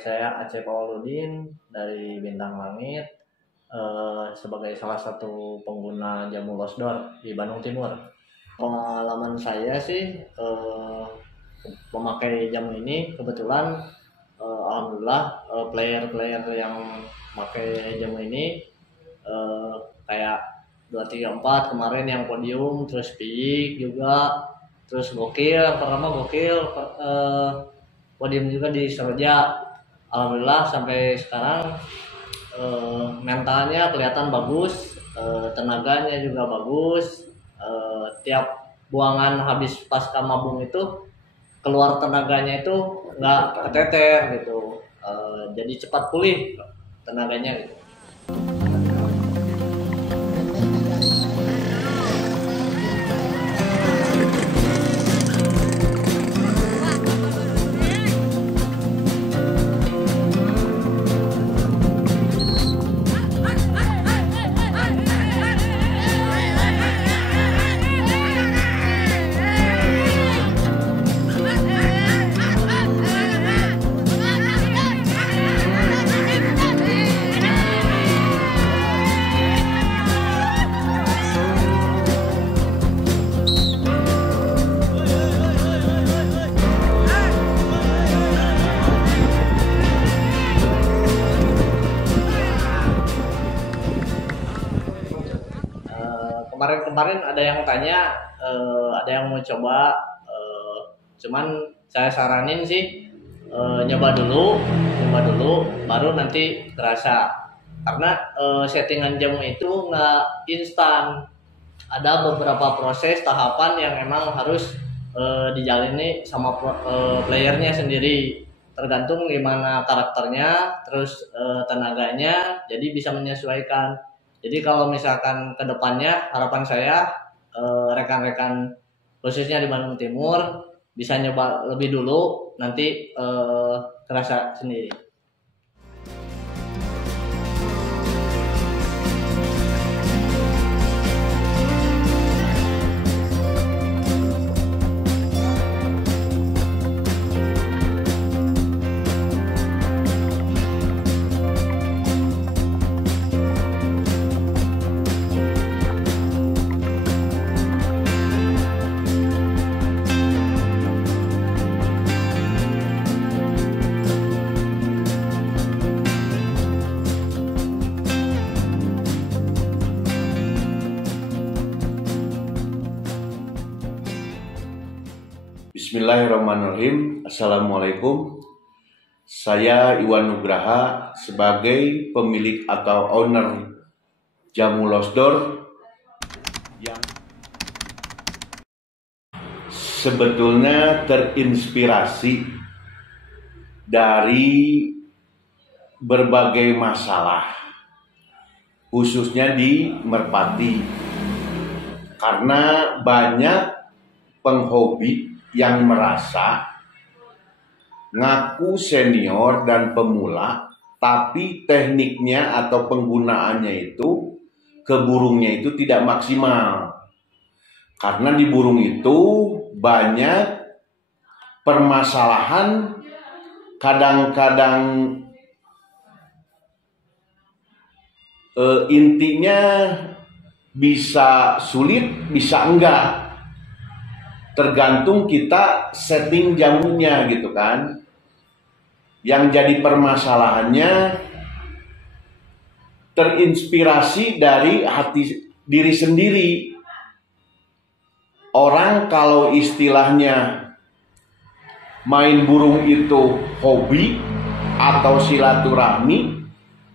Saya Aceh Pauludin dari Bintang Langit, sebagai salah satu pengguna jamu Losdor di Bandung Timur. Pengalaman saya sih memakai jamu ini kebetulan, alhamdulillah, player-player yang pakai jamu ini kayak 234 kemarin yang podium, terus Piik juga, terus Gokil yang pertama podium juga di Serja. Alhamdulillah sampai sekarang mentalnya kelihatan bagus, tenaganya juga bagus. Tiap buangan habis pasca mabung itu keluar tenaganya itu nggak keteter gitu, jadi cepat pulih tenaganya gitu. Kemarin ada yang tanya, ada yang mau coba, cuman saya saranin sih nyoba dulu baru nanti terasa, karena settingan jamu itu nggak instan, ada beberapa proses tahapan yang emang harus dijalani sama playernya sendiri, tergantung gimana karakternya, terus tenaganya, jadi bisa menyesuaikan. Jadi kalau misalkan ke depannya harapan saya rekan-rekan khususnya di Bandung Timur bisa nyoba lebih dulu, nanti kerasa sendiri. Bismillahirrahmanirrahim. Assalamualaikum. Saya Iwan Nugraha sebagai pemilik atau owner jamu Losdor yang sebetulnya terinspirasi dari berbagai masalah, khususnya di Merpati, karena banyak penghobi yang merasa ngaku senior dan pemula, tapi tekniknya atau penggunaannya itu ke burungnya itu tidak maksimal. Karena di burung itu banyak permasalahan, kadang-kadang intinya bisa sulit, bisa enggak, tergantung kita setting jamunya gitu kan. Yang jadi permasalahannya terinspirasi dari hati diri sendiri. Orang kalau istilahnya main burung itu hobi atau silaturahmi,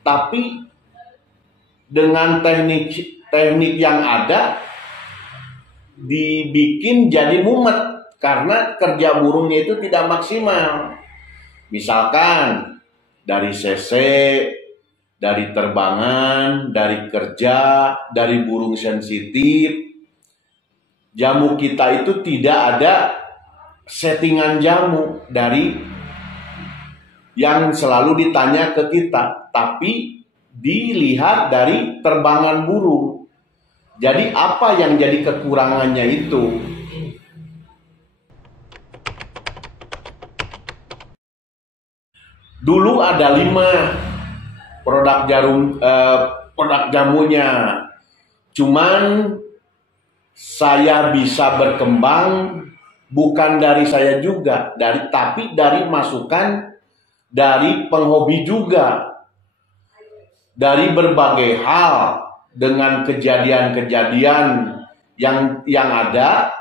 tapi dengan teknik yang ada dibikin jadi mumet karena kerja burungnya itu tidak maksimal. Misalkan dari CC, dari terbangan, dari kerja, dari burung sensitif, jamu kita itu tidak ada settingan jamu dari yang selalu ditanya ke kita, tapi dilihat dari terbangan burung. Jadi apa yang jadi kekurangannya itu? Dulu ada 5 produk jamunya. Cuman saya bisa berkembang bukan dari saya juga, tapi dari masukan dari penghobi juga. Dari berbagai hal, dengan kejadian-kejadian yang ada,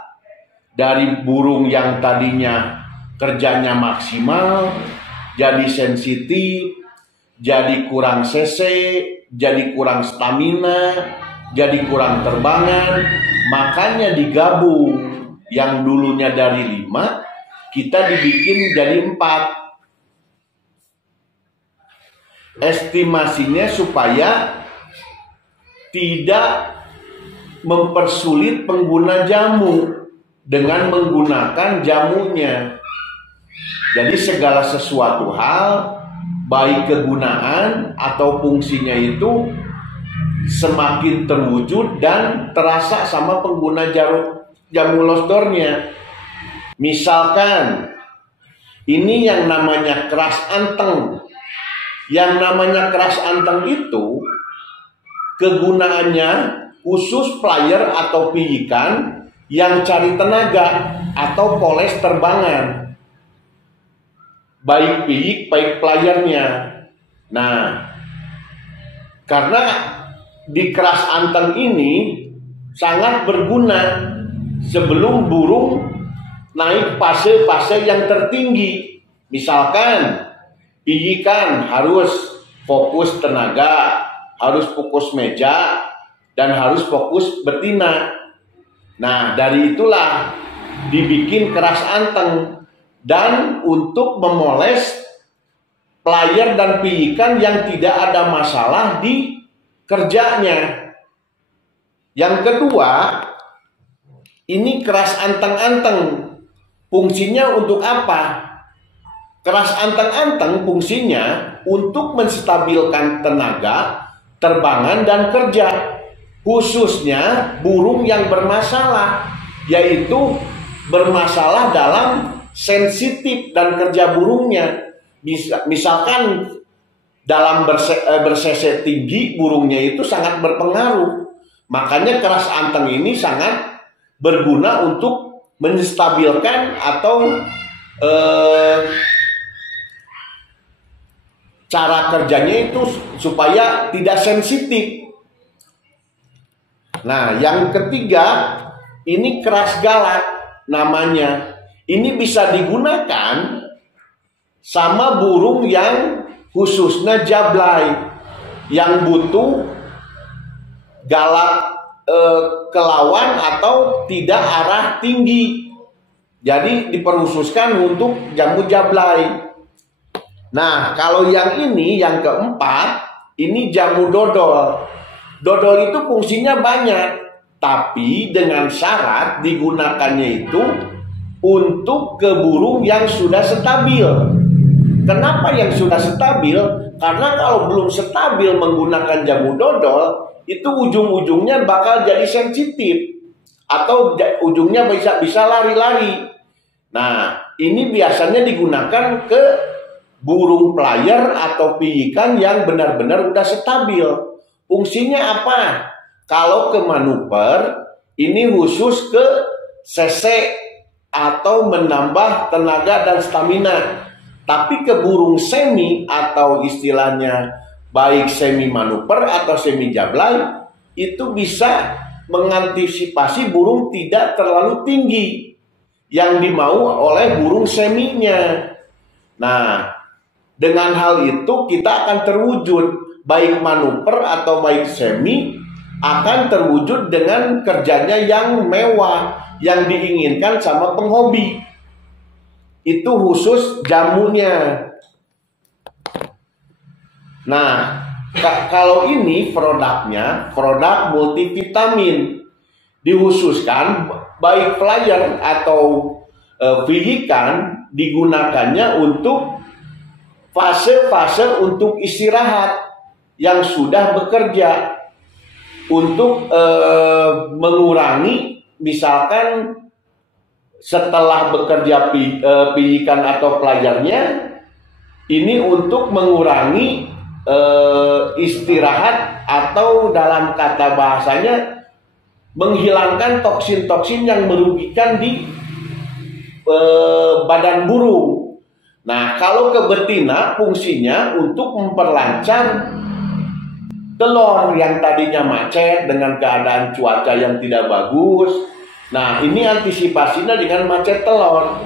dari burung yang tadinya kerjanya maksimal jadi sensitif, jadi kurang cc, jadi kurang stamina, jadi kurang terbangan. Makanya digabung, yang dulunya dari 5 kita dibikin jadi 4. Estimasinya supaya tidak mempersulit pengguna jamu dengan menggunakan jamunya. Jadi segala sesuatu hal, baik kegunaan atau fungsinya itu semakin terwujud dan terasa sama pengguna jamu losdornya. Misalkan ini yang namanya keras anteng. Yang namanya keras anteng itu kegunaannya khusus player atau pijikan yang cari tenaga atau poles terbangan, baik pijik baik playernya. Nah, karena di keras anteng ini sangat berguna sebelum burung naik fase-fase yang tertinggi. Misalkan pijikan harus fokus tenaga, harus fokus meja, dan harus fokus betina. Nah, dari itulah dibikin keras anteng, dan untuk memoles player dan pijikan yang tidak ada masalah di kerjanya. Yang kedua, ini keras anteng-anteng. Fungsinya untuk apa? Keras anteng-anteng fungsinya untuk menstabilkan tenaga, terbangan, dan kerja. Khususnya burung yang bermasalah, yaitu bermasalah dalam sensitif dan kerja burungnya. Misalkan dalam bersese tinggi, burungnya itu sangat berpengaruh. Makanya keras anteng ini sangat berguna untuk menstabilkan atau cara kerjanya itu supaya tidak sensitif. Nah, yang ketiga, ini keras galak namanya. Ini bisa digunakan sama burung yang khususnya jablay, yang butuh galak ke lawan atau tidak arah tinggi. Jadi diperkhususkan untuk jamu jablay. Nah, kalau yang ini, yang keempat, ini jamu dodol. Dodol itu fungsinya banyak, tapi dengan syarat digunakannya itu untuk ke burung yang sudah stabil. Kenapa yang sudah stabil? Karena kalau belum stabil menggunakan jamu dodol, itu ujung-ujungnya bakal jadi sensitif atau ujungnya bisa lari-lari. Nah, ini biasanya digunakan ke burung player atau pijikan yang benar-benar udah stabil. Fungsinya apa? Kalau ke manuver, ini khusus ke cc atau menambah tenaga dan stamina. Tapi ke burung semi atau istilahnya baik semi manuver atau semi jablay, itu bisa mengantisipasi burung tidak terlalu tinggi yang dimau oleh burung seminya. Nah, dengan hal itu kita akan terwujud, baik manuver atau baik semi akan terwujud dengan kerjanya yang mewah, yang diinginkan sama penghobi. Itu khusus jamunya. Nah, kalau ini produknya, produk multivitamin, dikhususkan baik player atau pijikan digunakannya untuk fase-fase untuk istirahat yang sudah bekerja, untuk mengurangi, misalkan setelah bekerja pijikan atau playernya Ini untuk mengurangi istirahat atau dalam kata bahasanya menghilangkan toksin-toksin yang merugikan di badan burung. Nah, kalau ke betina fungsinya untuk memperlancar telur yang tadinya macet dengan keadaan cuaca yang tidak bagus. Nah, ini antisipasinya dengan macet telur.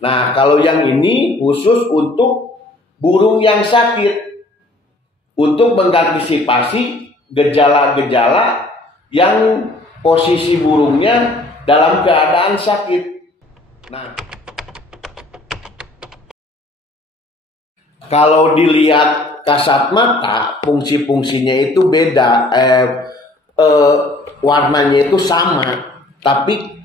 Nah, kalau yang ini khusus untuk burung yang sakit, untuk mengantisipasi gejala-gejala yang posisi burungnya dalam keadaan sakit. Nah, kalau dilihat kasat mata, fungsi-fungsinya itu beda, warnanya itu sama, tapi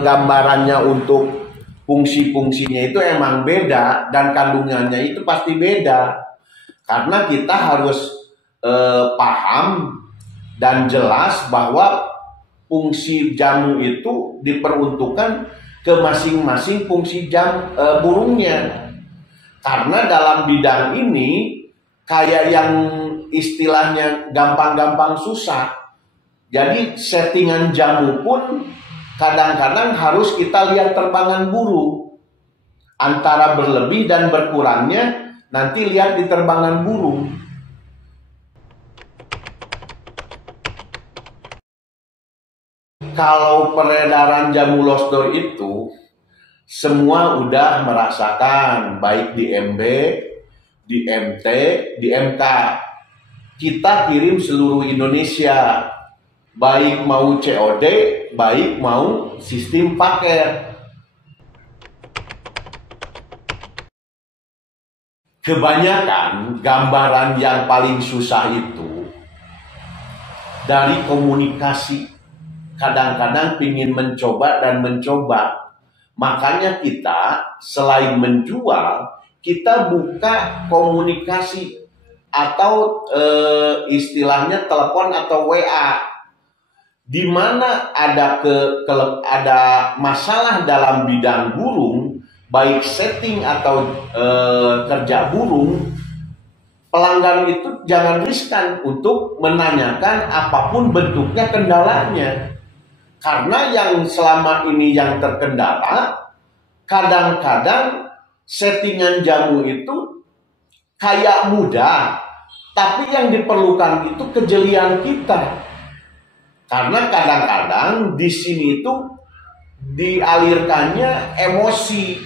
gambarannya untuk fungsi-fungsinya itu emang beda dan kandungannya itu pasti beda. Karena kita harus paham dan jelas bahwa fungsi jamu itu diperuntukkan ke masing-masing fungsi burungnya. Karena dalam bidang ini kayak yang istilahnya gampang-gampang susah. Jadi settingan jamu pun kadang-kadang harus kita lihat terbangan burung. Antara berlebih dan berkurangnya nanti lihat di terbangan burung. Kalau peredaran jamu losdor itu semua udah merasakan, baik di MB, di MT, di MK. Kita kirim seluruh Indonesia, baik mau COD, baik mau sistem paket. Kebanyakan gambaran yang paling susah itu dari komunikasi. Kadang-kadang ingin mencoba dan mencoba. Makanya kita selain menjual, kita buka komunikasi atau istilahnya telepon atau WA. Di mana ada masalah dalam bidang burung, baik setting atau kerja burung, pelanggan itu jangan riskan untuk menanyakan apapun bentuknya kendalanya. Karena yang selama ini yang terkendala, kadang-kadang settingan jamu itu kayak mudah, tapi yang diperlukan itu kejelian kita. Karena kadang-kadang di sini itu dialirkannya emosi,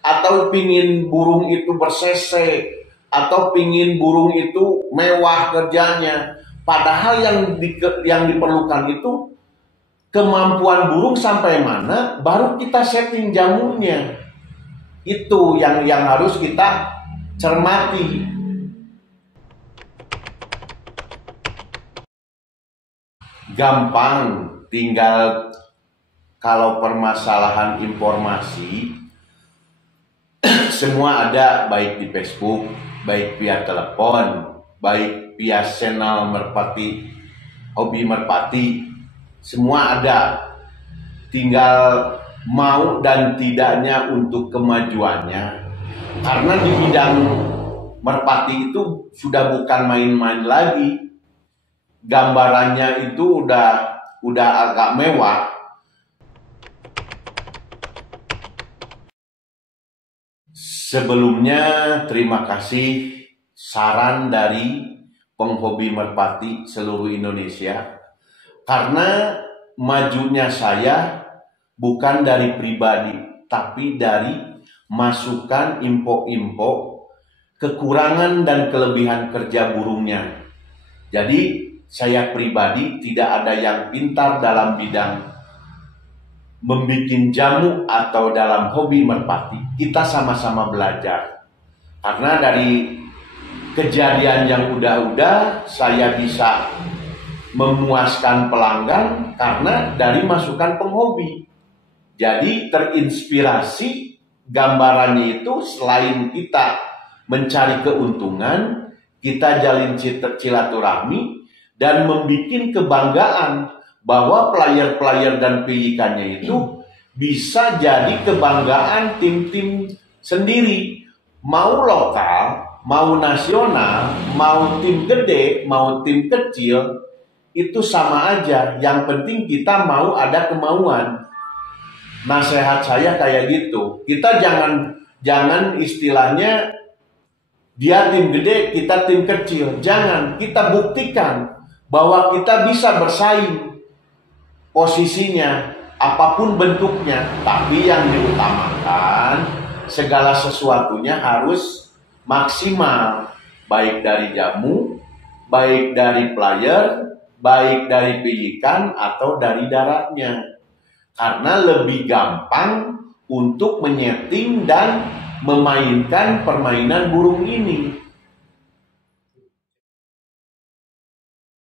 atau pingin burung itu bersese, atau pingin burung itu mewah kerjanya. Padahal yang diperlukan itu kemampuan burung sampai mana, baru kita setting jamunya. Itu yang harus kita cermati. Gampang, tinggal kalau permasalahan informasi semua ada, baik di Facebook, baik via telepon, baik via channel Merpati, Hobi Merpati, semua ada. Tinggal mau dan tidaknya untuk kemajuannya. Karena di bidang merpati itu sudah bukan main-main lagi. Gambarannya itu udah agak mewah. Sebelumnya terima kasih saran dari penghobi merpati seluruh Indonesia. Karena majunya saya bukan dari pribadi, tapi dari masukan info-info kekurangan dan kelebihan kerja burungnya. Jadi saya pribadi tidak ada yang pintar dalam bidang membuat jamu atau dalam hobi merpati. Kita sama-sama belajar. Karena dari kejadian yang udah-udah saya bisa memuaskan pelanggan karena dari masukan penghobi. Jadi terinspirasi gambarannya itu selain kita mencari keuntungan, kita jalin silaturahmi dan membuat kebanggaan bahwa player-player dan pilihannya itu bisa jadi kebanggaan tim-tim sendiri. mau lokal, mau nasional, mau tim gede, mau tim kecil, itu sama aja. Yang penting kita mau ada kemauan. Nasihat saya kayak gitu. Kita jangan istilahnya dia tim gede, kita tim kecil. Jangan, kita buktikan bahwa kita bisa bersaing posisinya, apapun bentuknya. Tapi yang diutamakan, segala sesuatunya harus maksimal, baik dari jamu, baik dari player, baik dari pijikan atau dari daratnya, karena lebih gampang untuk menyeting dan memainkan permainan burung ini.